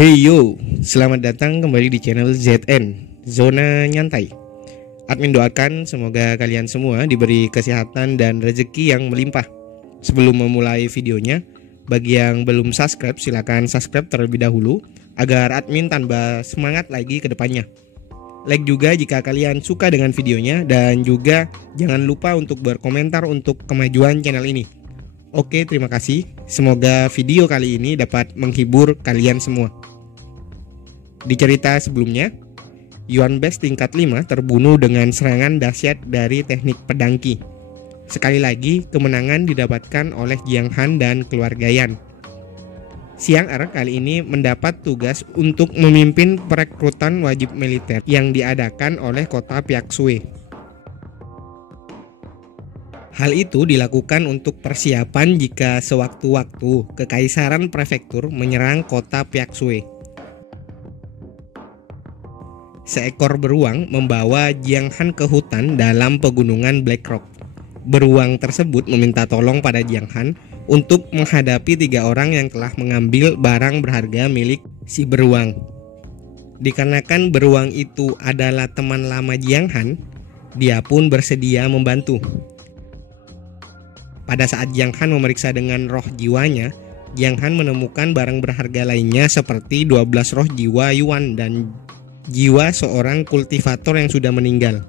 Hey yo, selamat datang kembali di channel ZN, Zona Nyantai. Admin doakan semoga kalian semua diberi kesehatan dan rezeki yang melimpah. Sebelum memulai videonya, bagi yang belum subscribe silakan subscribe terlebih dahulu agar admin tambah semangat lagi ke depannya. Like juga jika kalian suka dengan videonya dan juga jangan lupa untuk berkomentar untuk kemajuan channel ini. Oke, terima kasih. Semoga video kali ini dapat menghibur kalian semua. Di cerita sebelumnya, Yuan Best tingkat 5 terbunuh dengan serangan dahsyat dari teknik pedang Qi. Sekali lagi, kemenangan didapatkan oleh Jiang Han dan keluarga Yan. Xiang Er kali ini mendapat tugas untuk memimpin perekrutan wajib militer yang diadakan oleh kota Piaksue. Hal itu dilakukan untuk persiapan jika sewaktu-waktu Kekaisaran Prefektur menyerang kota Piaksue. Seekor beruang membawa Jiang Han ke hutan dalam pegunungan Black Rock. Beruang tersebut meminta tolong pada Jiang Han untuk menghadapi 3 orang yang telah mengambil barang berharga milik si beruang. Dikarenakan beruang itu adalah teman lama Jiang Han, dia pun bersedia membantu. Pada saat Jiang Han memeriksa dengan roh jiwanya, Jiang Han menemukan barang berharga lainnya seperti 12 roh jiwa Yuan dan jiwa seorang kultivator yang sudah meninggal.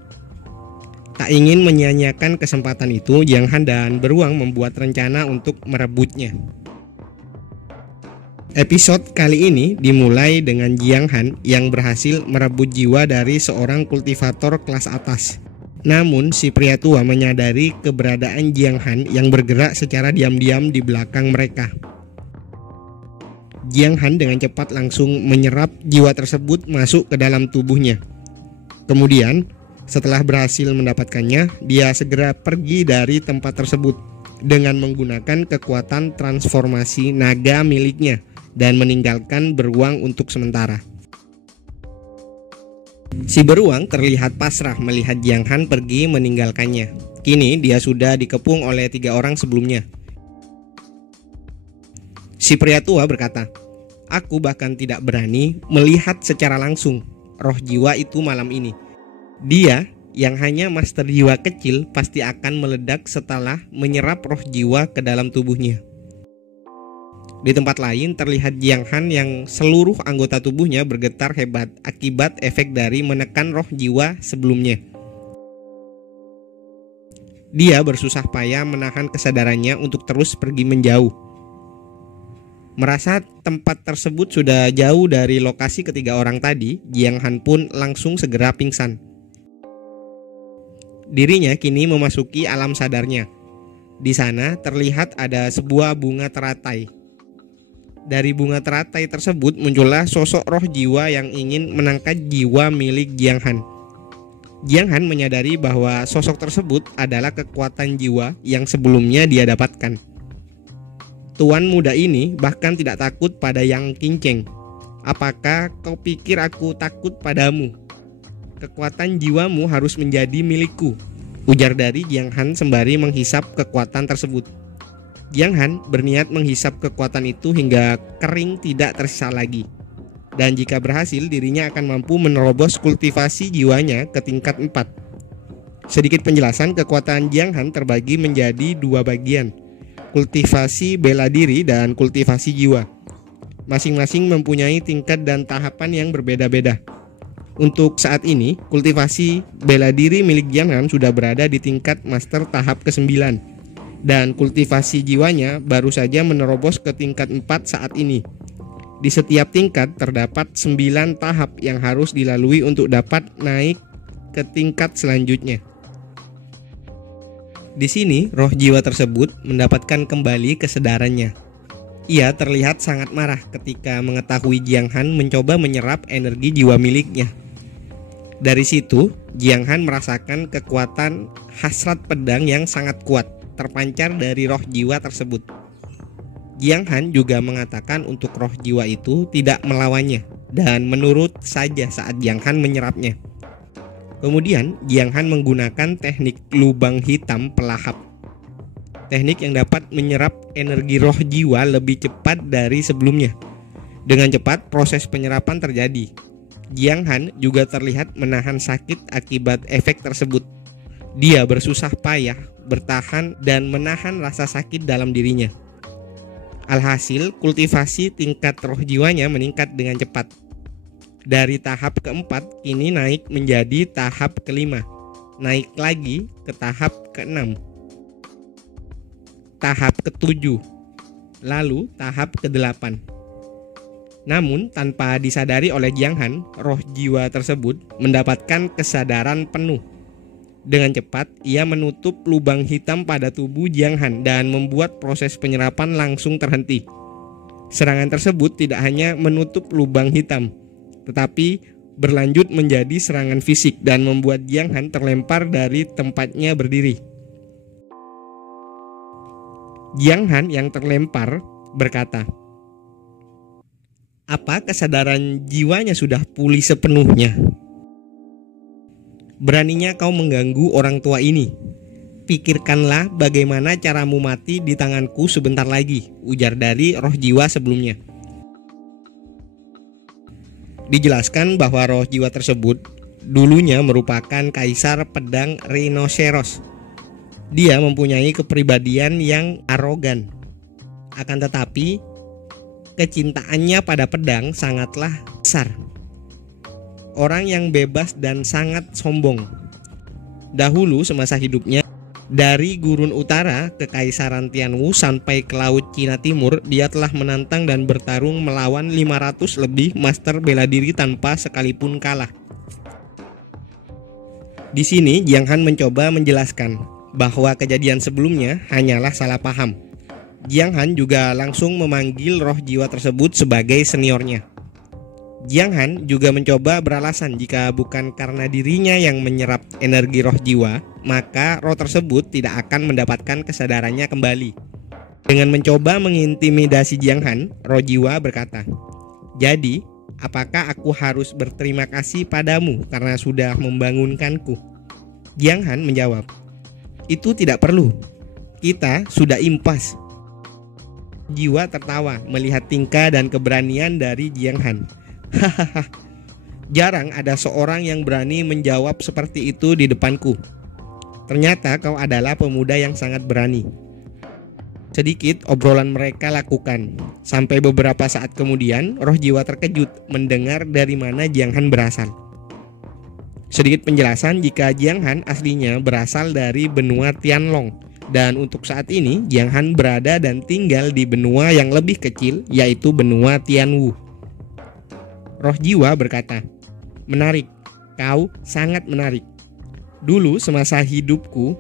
Tak ingin menyia-nyiakan kesempatan itu, Jiang Han dan beruang membuat rencana untuk merebutnya. Episode kali ini dimulai dengan Jiang Han yang berhasil merebut jiwa dari seorang kultivator kelas atas. Namun si pria tua menyadari keberadaan Jiang Han yang bergerak secara diam-diam di belakang mereka. Jiang Han dengan cepat langsung menyerap jiwa tersebut masuk ke dalam tubuhnya. Kemudian, setelah berhasil mendapatkannya, dia segera pergi dari tempat tersebut dengan menggunakan kekuatan transformasi naga miliknya dan meninggalkan beruang untuk sementara. Si beruang terlihat pasrah melihat Jiang Han pergi meninggalkannya. Kini dia sudah dikepung oleh 3 orang sebelumnya. Si pria tua berkata, "Aku bahkan tidak berani melihat secara langsung roh jiwa itu malam ini. Dia yang hanya master jiwa kecil pasti akan meledak setelah menyerap roh jiwa ke dalam tubuhnya." Di tempat lain terlihat Jiang Han yang seluruh anggota tubuhnya bergetar hebat akibat efek dari menekan roh jiwa sebelumnya. Dia bersusah payah menahan kesadarannya untuk terus pergi menjauh. Merasa tempat tersebut sudah jauh dari lokasi ketiga orang tadi, Jiang Han pun langsung segera pingsan. Dirinya kini memasuki alam sadarnya. Di sana terlihat ada sebuah bunga teratai. Dari bunga teratai tersebut muncullah sosok roh jiwa yang ingin menangkap jiwa milik Jiang Han. Jiang Han menyadari bahwa sosok tersebut adalah kekuatan jiwa yang sebelumnya dia dapatkan. Tuan muda ini bahkan tidak takut pada Yang Kinceng. "Apakah kau pikir aku takut padamu? Kekuatan jiwamu harus menjadi milikku," ujar dari Jiang Han sembari menghisap kekuatan tersebut. Jiang Han berniat menghisap kekuatan itu hingga kering tidak tersisa lagi. Dan jika berhasil, dirinya akan mampu menerobos kultivasi jiwanya ke tingkat 4. Sedikit penjelasan, kekuatan Jiang Han terbagi menjadi 2 bagian, kultivasi bela diri dan kultivasi jiwa. Masing-masing mempunyai tingkat dan tahapan yang berbeda-beda. Untuk saat ini, kultivasi bela diri milik Jiang Han sudah berada di tingkat master tahap ke-9. Dan kultivasi jiwanya baru saja menerobos ke tingkat 4 saat ini. Di setiap tingkat terdapat 9 tahap yang harus dilalui untuk dapat naik ke tingkat selanjutnya. Di sini, roh jiwa tersebut mendapatkan kembali kesadarannya. Ia terlihat sangat marah ketika mengetahui Jiang Han mencoba menyerap energi jiwa miliknya. Dari situ, Jiang Han merasakan kekuatan hasrat pedang yang sangat kuat terpancar dari roh jiwa tersebut. Jiang Han juga mengatakan untuk roh jiwa itu tidak melawannya dan menurut saja saat Jiang Han menyerapnya. Kemudian Jiang Han menggunakan teknik lubang hitam pelahap. Teknik yang dapat menyerap energi roh jiwa lebih cepat dari sebelumnya. Dengan cepat proses penyerapan terjadi. Jiang Han juga terlihat menahan sakit akibat efek tersebut. Dia bersusah payah bertahan dan menahan rasa sakit dalam dirinya. Alhasil, kultivasi tingkat roh jiwanya meningkat dengan cepat. Dari tahap keempat, kini naik menjadi tahap kelima. Naik lagi ke tahap keenam. Tahap ketujuh. Lalu tahap kedelapan. Namun, tanpa disadari oleh Jiang Han, roh jiwa tersebut mendapatkan kesadaran penuh. Dengan cepat, ia menutup lubang hitam pada tubuh Jiang Han dan membuat proses penyerapan langsung terhenti. Serangan tersebut tidak hanya menutup lubang hitam, tetapi berlanjut menjadi serangan fisik dan membuat Jiang Han terlempar dari tempatnya berdiri. Jiang Han yang terlempar berkata, "Apa kesadaran jiwanya sudah pulih sepenuhnya? Beraninya kau mengganggu orang tua ini. Pikirkanlah bagaimana caramu mati di tanganku sebentar lagi," ujar dari roh jiwa sebelumnya. Dijelaskan bahwa roh jiwa tersebut dulunya merupakan kaisar pedang rhinoceros. Dia mempunyai kepribadian yang arogan. Akan tetapi, kecintaannya pada pedang sangatlah besar. Orang yang bebas dan sangat sombong. Dahulu semasa hidupnya, dari gurun utara ke Kaisaran Tianwu sampai ke Laut Cina Timur, dia telah menantang dan bertarung melawan 500 lebih master bela diri tanpa sekalipun kalah. Di sini Jiang Han mencoba menjelaskan bahwa kejadian sebelumnya hanyalah salah paham. Jiang Han juga langsung memanggil roh jiwa tersebut sebagai seniornya. Jiang Han juga mencoba beralasan jika bukan karena dirinya yang menyerap energi roh jiwa, maka roh tersebut tidak akan mendapatkan kesadarannya kembali. Dengan mencoba mengintimidasi Jiang Han, roh jiwa berkata, "Jadi, apakah aku harus berterima kasih padamu karena sudah membangunkanku?" Jiang Han menjawab, "Itu tidak perlu. Kita sudah impas." Jiwa tertawa melihat tingkah dan keberanian dari Jiang Han. "Hahaha, jarang ada seorang yang berani menjawab seperti itu di depanku. Ternyata kau adalah pemuda yang sangat berani." Sedikit obrolan mereka lakukan. Sampai beberapa saat kemudian, roh jiwa terkejut mendengar dari mana Jiang Han berasal. Sedikit penjelasan jika Jiang Han aslinya berasal dari benua Tianlong. Dan untuk saat ini, Jiang Han berada dan tinggal di benua yang lebih kecil, yaitu benua Tianwu. Roh jiwa berkata, "Menarik, kau sangat menarik. Dulu semasa hidupku,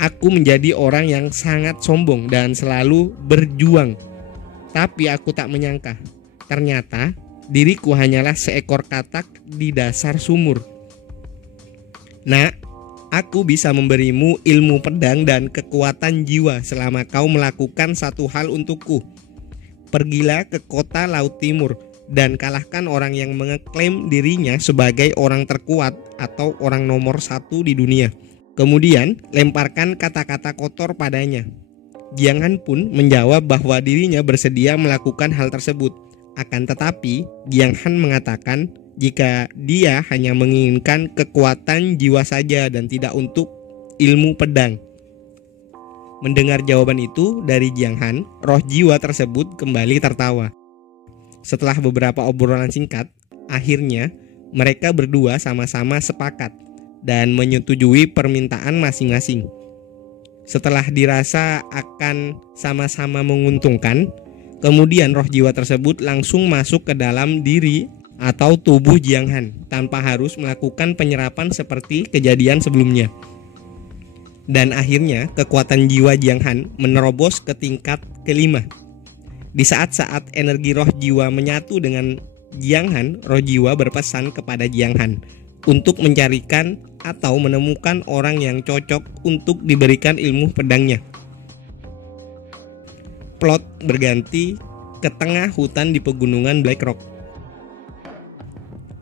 aku menjadi orang yang sangat sombong dan selalu berjuang. Tapi aku tak menyangka, ternyata diriku hanyalah seekor katak di dasar sumur. Nak, aku bisa memberimu ilmu pedang dan kekuatan jiwa selama kau melakukan satu hal untukku. Pergilah ke kota Laut Timur dan kalahkan orang yang mengeklaim dirinya sebagai orang terkuat atau orang nomor 1 di dunia. Kemudian lemparkan kata-kata kotor padanya." Jiang Han pun menjawab bahwa dirinya bersedia melakukan hal tersebut. Akan tetapi, Jiang Han mengatakan jika dia hanya menginginkan kekuatan jiwa saja dan tidak untuk ilmu pedang. Mendengar jawaban itu dari Jiang Han, roh jiwa tersebut kembali tertawa. Setelah beberapa obrolan singkat, akhirnya mereka berdua sama-sama sepakat dan menyetujui permintaan masing-masing. Setelah dirasa akan sama-sama menguntungkan, kemudian roh jiwa tersebut langsung masuk ke dalam diri atau tubuh Jiang Han tanpa harus melakukan penyerapan seperti kejadian sebelumnya. Dan akhirnya kekuatan jiwa Jiang Han menerobos ke tingkat kelima. Di saat-saat energi roh jiwa menyatu dengan Jiang Han, roh jiwa berpesan kepada Jiang Han untuk mencarikan atau menemukan orang yang cocok untuk diberikan ilmu pedangnya. Plot berganti ke tengah hutan di pegunungan Black Rock.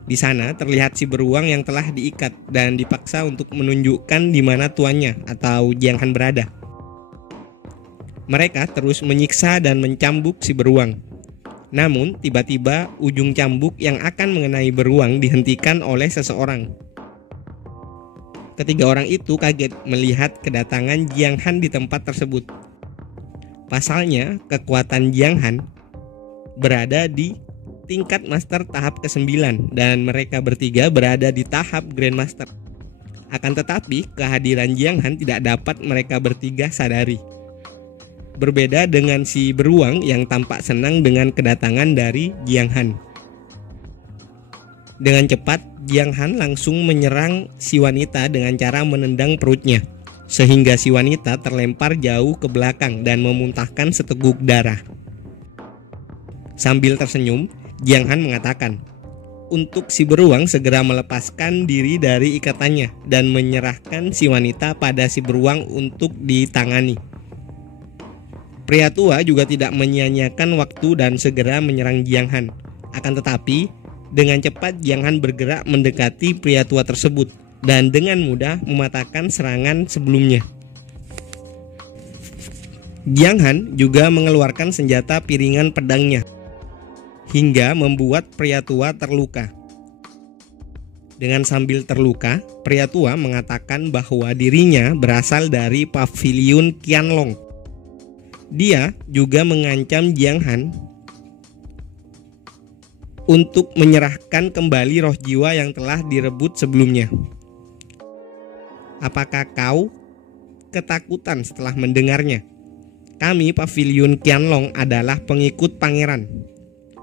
Di sana terlihat si beruang yang telah diikat dan dipaksa untuk menunjukkan di mana tuannya atau Jiang Han berada. Mereka terus menyiksa dan mencambuk si beruang. Namun tiba-tiba ujung cambuk yang akan mengenai beruang dihentikan oleh seseorang. Ketiga orang itu kaget melihat kedatangan Jiang Han di tempat tersebut. Pasalnya, kekuatan Jiang Han berada di tingkat master tahap ke-9 dan mereka bertiga berada di tahap Grandmaster. Akan tetapi, kehadiran Jiang Han tidak dapat mereka bertiga sadari. Berbeda dengan si beruang yang tampak senang dengan kedatangan dari Jiang Han. Dengan cepat, Jiang Han langsung menyerang si wanita dengan cara menendang perutnya, sehingga si wanita terlempar jauh ke belakang dan memuntahkan seteguk darah. Sambil tersenyum, Jiang Han mengatakan untuk si beruang segera melepaskan diri dari ikatannya dan menyerahkan si wanita pada si beruang untuk ditangani. Pria tua juga tidak menyia-nyiakan waktu dan segera menyerang Jiang Han. Akan tetapi, dengan cepat Jiang Han bergerak mendekati pria tua tersebut dan dengan mudah mematahkan serangan sebelumnya. Jiang Han juga mengeluarkan senjata piringan pedangnya hingga membuat pria tua terluka. Dengan sambil terluka, pria tua mengatakan bahwa dirinya berasal dari paviliun Qianlong. Dia juga mengancam Jiang Han untuk menyerahkan kembali roh jiwa yang telah direbut sebelumnya. Apakah kau ketakutan setelah mendengarnya? Kami paviliun Qianlong adalah pengikut pangeran.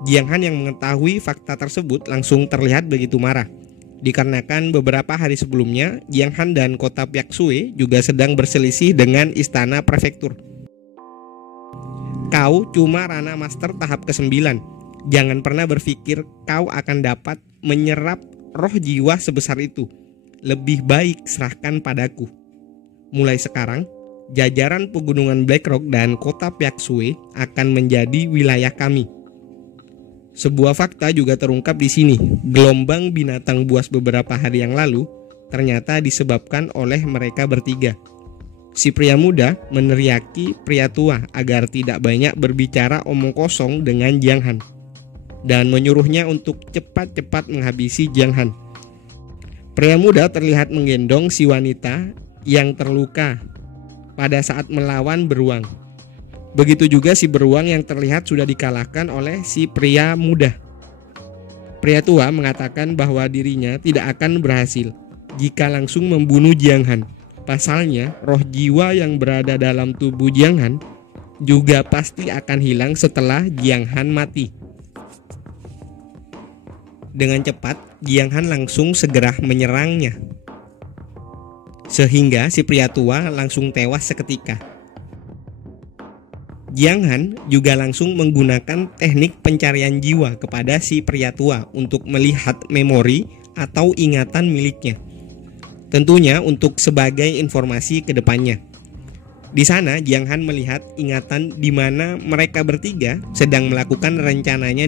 Jiang Han yang mengetahui fakta tersebut langsung terlihat begitu marah. Dikarenakan beberapa hari sebelumnya, Jiang Han dan kota Piaksue juga sedang berselisih dengan istana prefektur. Kau cuma Rana Master tahap ke-9. Jangan pernah berpikir kau akan dapat menyerap roh jiwa sebesar itu. Lebih baik serahkan padaku. Mulai sekarang, jajaran pegunungan Blackrock dan kota Piaksue akan menjadi wilayah kami. Sebuah fakta juga terungkap di sini. Gelombang binatang buas beberapa hari yang lalu ternyata disebabkan oleh mereka bertiga. Si pria muda meneriaki pria tua agar tidak banyak berbicara omong kosong dengan Jiang Han dan menyuruhnya untuk cepat-cepat menghabisi Jiang Han. Pria muda terlihat menggendong si wanita yang terluka pada saat melawan beruang. Begitu juga si beruang yang terlihat sudah dikalahkan oleh si pria muda. Pria tua mengatakan bahwa dirinya tidak akan berhasil jika langsung membunuh Jiang Han. Pasalnya, roh jiwa yang berada dalam tubuh Jiang Han juga pasti akan hilang setelah Jiang Han mati. Dengan cepat, Jiang Han langsung segera menyerangnya, sehingga si pria tua langsung tewas seketika. Jiang Han juga langsung menggunakan teknik pencarian jiwa kepada si pria tua untuk melihat memori atau ingatan miliknya. Tentunya untuk sebagai informasi ke depannya. Di sana Jiang Han melihat ingatan di mana mereka bertiga sedang melakukan rencananya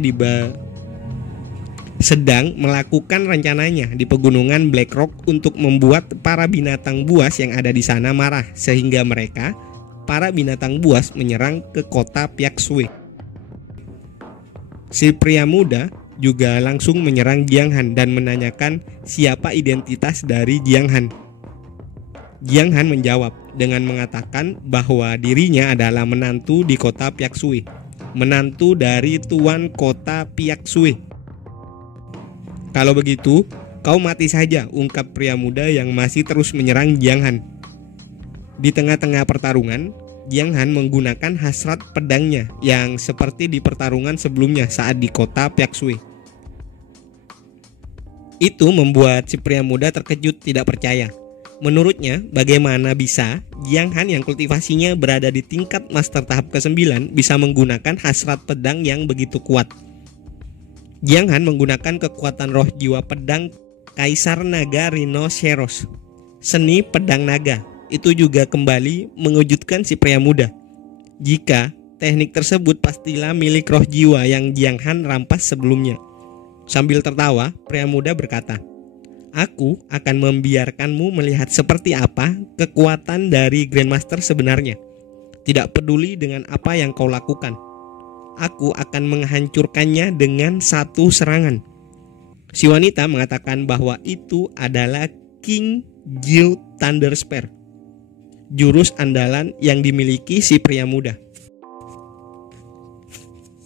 di pegunungan Blackrock untuk membuat para binatang buas yang ada di sana marah, sehingga mereka, para binatang buas, menyerang ke kota Piaksue. Si pria muda juga langsung menyerang Jiang Han dan menanyakan siapa identitas dari Jiang Han. Jiang Han menjawab dengan mengatakan bahwa dirinya adalah menantu di kota Piaksue, menantu dari tuan kota Piaksue. Kalau begitu, kau mati saja, ungkap pria muda yang masih terus menyerang Jiang Han. Di tengah-tengah pertarungan, Jiang Han menggunakan hasrat pedangnya yang seperti di pertarungan sebelumnya saat di kota Piaksue. Itu membuat si pria muda terkejut tidak percaya. Menurutnya, bagaimana bisa Jiang Han yang kultivasinya berada di tingkat master tahap ke-9 bisa menggunakan hasrat pedang yang begitu kuat. Jiang Han menggunakan kekuatan roh jiwa pedang Kaisar Naga Rhinoceros, seni pedang naga. Itu juga kembali mengejutkan si pria muda. Jika teknik tersebut pastilah milik roh jiwa yang Jiang Han rampas sebelumnya. Sambil tertawa, pria muda berkata, "Aku akan membiarkanmu melihat seperti apa kekuatan dari Grandmaster sebenarnya. Tidak peduli dengan apa yang kau lakukan. aku akan menghancurkannya dengan satu serangan. Si wanita mengatakan bahwa itu adalah King Jill Thunder Spear, jurus andalan yang dimiliki si pria muda.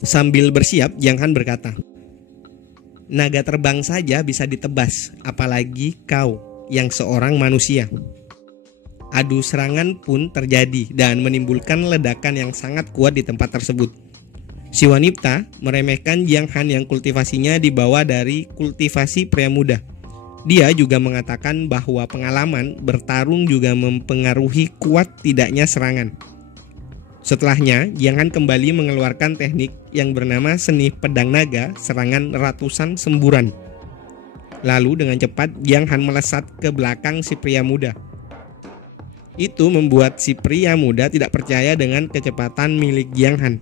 Sambil bersiap, Jiang Han berkata, "Naga terbang saja bisa ditebas, apalagi kau yang seorang manusia." Adu serangan pun terjadi dan menimbulkan ledakan yang sangat kuat di tempat tersebut. Si wanita meremehkan Jiang Han yang kultivasinya dibawa dari kultivasi pria muda. Dia juga mengatakan bahwa pengalaman bertarung juga mempengaruhi kuat tidaknya serangan. Setelahnya, Jiang Han kembali mengeluarkan teknik yang bernama seni pedang naga serangan ratusan semburan. Lalu dengan cepat Jiang Han melesat ke belakang si pria muda. Itu membuat si pria muda tidak percaya dengan kecepatan milik Jiang Han.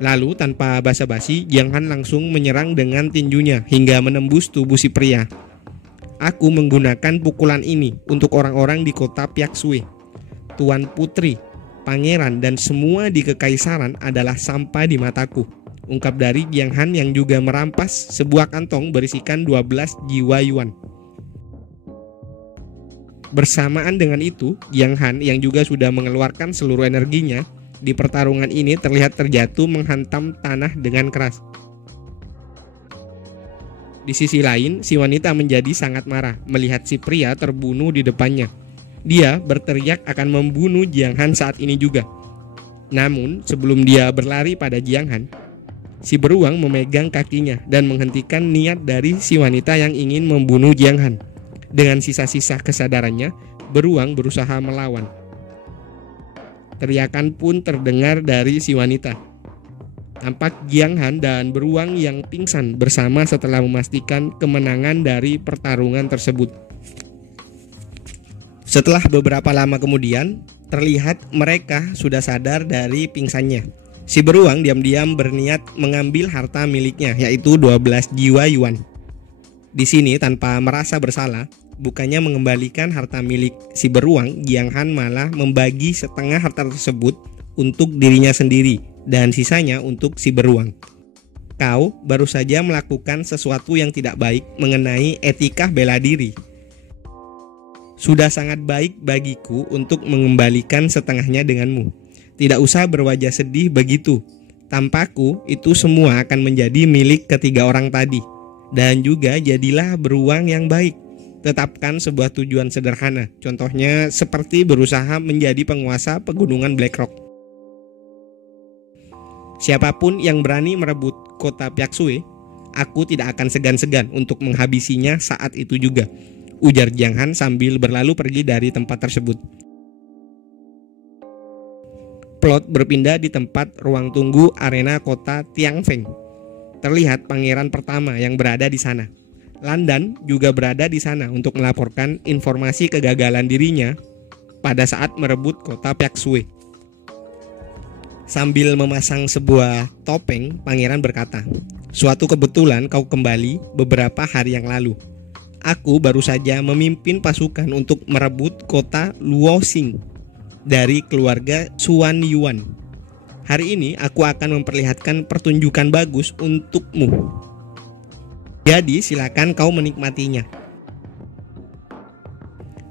Lalu tanpa basa-basi, Jiang Han langsung menyerang dengan tinjunya hingga menembus tubuh si pria. Aku menggunakan pukulan ini untuk orang-orang di kota Piaksue. Tuan Putri, pangeran, dan semua di kekaisaran adalah sampah di mataku, ungkap dari Jiang Han yang juga merampas sebuah kantong berisikan 12 jiwa yuan. Bersamaan dengan itu, Jiang Han yang juga sudah mengeluarkan seluruh energinya di pertarungan ini terlihat terjatuh menghantam tanah dengan keras. Di sisi lain, si wanita menjadi sangat marah melihat si pria terbunuh di depannya. Dia berteriak akan membunuh Jiang Han saat ini juga. Namun sebelum dia berlari pada Jiang Han, si beruang memegang kakinya dan menghentikan niat dari si wanita yang ingin membunuh Jiang Han. Dengan sisa-sisa kesadarannya, beruang berusaha melawan. Teriakan pun terdengar dari si wanita. Tampak Jiang Han dan beruang yang pingsan bersama setelah memastikan kemenangan dari pertarungan tersebut. Setelah beberapa lama kemudian, terlihat mereka sudah sadar dari pingsannya. Si beruang diam-diam berniat mengambil harta miliknya, yaitu 12 jiwa yuan. Di sini tanpa merasa bersalah, bukannya mengembalikan harta milik si beruang, Jiang Han malah membagi setengah harta tersebut untuk dirinya sendiri dan sisanya untuk si beruang. Kau baru saja melakukan sesuatu yang tidak baik mengenai etika bela diri. Sudah sangat baik bagiku untuk mengembalikan setengahnya denganmu. Tidak usah berwajah sedih begitu. Tanpaku itu semua akan menjadi milik ketiga orang tadi. Dan juga jadilah beruang yang baik. Tetapkan sebuah tujuan sederhana. Contohnya seperti berusaha menjadi penguasa pegunungan Black Rock. Siapapun yang berani merebut kota Piaksue, aku tidak akan segan-segan untuk menghabisinya saat itu juga, ujar Jiang Han sambil berlalu pergi dari tempat tersebut. Plot berpindah di tempat ruang tunggu arena kota Tianfeng. Terlihat pangeran pertama yang berada di sana. Landan juga berada di sana untuk melaporkan informasi kegagalan dirinya pada saat merebut kota Piaksue. Sambil memasang sebuah topeng, pangeran berkata, "Suatu kebetulan kau kembali beberapa hari yang lalu. Aku baru saja memimpin pasukan untuk merebut kota Luoxing dari keluarga Xuan Yuan. Hari ini aku akan memperlihatkan pertunjukan bagus untukmu. Jadi silakan kau menikmatinya."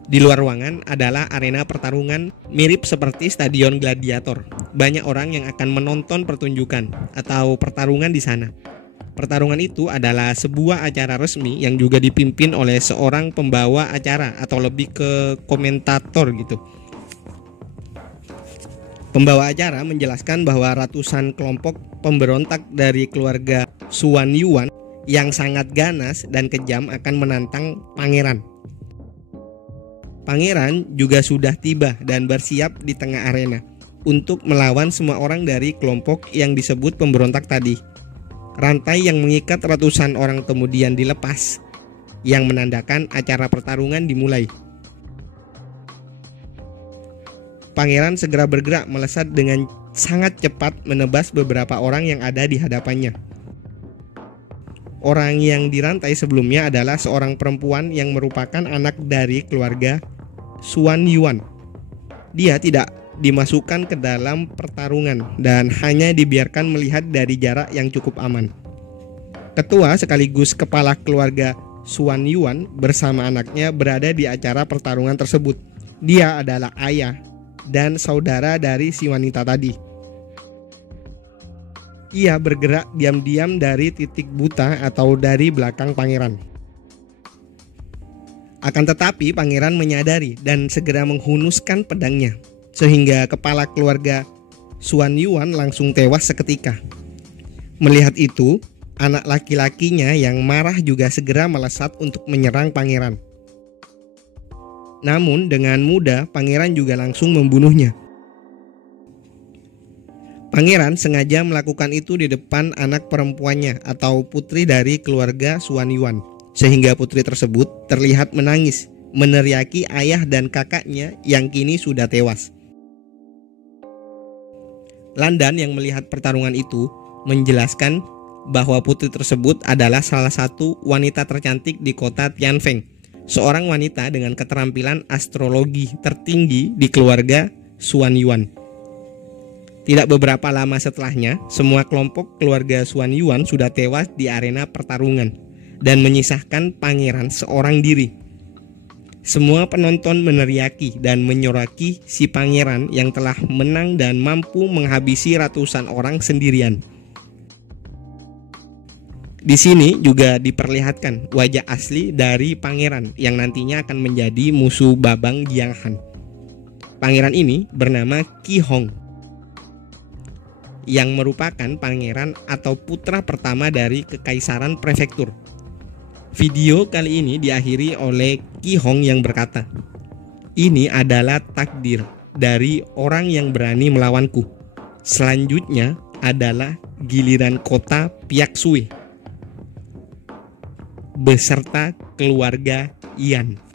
Di luar ruangan adalah arena pertarungan mirip seperti stadion gladiator. Banyak orang yang akan menonton pertunjukan atau pertarungan di sana. Pertarungan itu adalah sebuah acara resmi yang juga dipimpin oleh seorang pembawa acara atau lebih ke komentator gitu. Pembawa acara menjelaskan bahwa ratusan kelompok pemberontak dari keluarga Xuan Yuan yang sangat ganas dan kejam akan menantang pangeran. Pangeran juga sudah tiba dan bersiap di tengah arena untuk melawan semua orang dari kelompok yang disebut pemberontak tadi. Rantai yang mengikat ratusan orang kemudian dilepas, yang menandakan acara pertarungan dimulai. Pangeran segera bergerak melesat dengan sangat cepat menebas beberapa orang yang ada di hadapannya. Orang yang dirantai sebelumnya adalah seorang perempuan yang merupakan anak dari keluarga Xuan Yuan. Dia tidak dimasukkan ke dalam pertarungan dan hanya dibiarkan melihat dari jarak yang cukup aman. Ketua sekaligus kepala keluarga Xuan Yuan bersama anaknya berada di acara pertarungan tersebut. Dia adalah ayah dan saudara dari si wanita tadi. Ia bergerak diam-diam dari titik buta atau dari belakang pangeran. Akan tetapi pangeran menyadari dan segera menghunuskan pedangnya, sehingga kepala keluarga Xuan Yuan langsung tewas seketika. Melihat itu, anak laki-lakinya yang marah juga segera melesat untuk menyerang pangeran. Namun dengan mudah pangeran juga langsung membunuhnya. Pangeran sengaja melakukan itu di depan anak perempuannya atau putri dari keluarga Xuan Yuan, sehingga putri tersebut terlihat menangis, meneriaki ayah dan kakaknya yang kini sudah tewas. Landan yang melihat pertarungan itu menjelaskan bahwa putri tersebut adalah salah satu wanita tercantik di kota Tianfeng, seorang wanita dengan keterampilan astrologi tertinggi di keluarga Xuan Yuan. Tidak beberapa lama setelahnya, semua kelompok keluarga Xuan Yuan sudah tewas di arena pertarungan dan menyisahkan pangeran seorang diri. Semua penonton meneriaki dan menyoraki si pangeran yang telah menang dan mampu menghabisi ratusan orang sendirian. Di sini juga diperlihatkan wajah asli dari pangeran yang nantinya akan menjadi musuh Babang Jianghan. Pangeran ini bernama Qi Hong, yang merupakan pangeran atau putra pertama dari Kekaisaran Prefektur. Video kali ini diakhiri oleh Qi Hong yang berkata, "Ini adalah takdir dari orang yang berani melawanku. Selanjutnya adalah giliran kota Piaksui beserta keluarga Yan."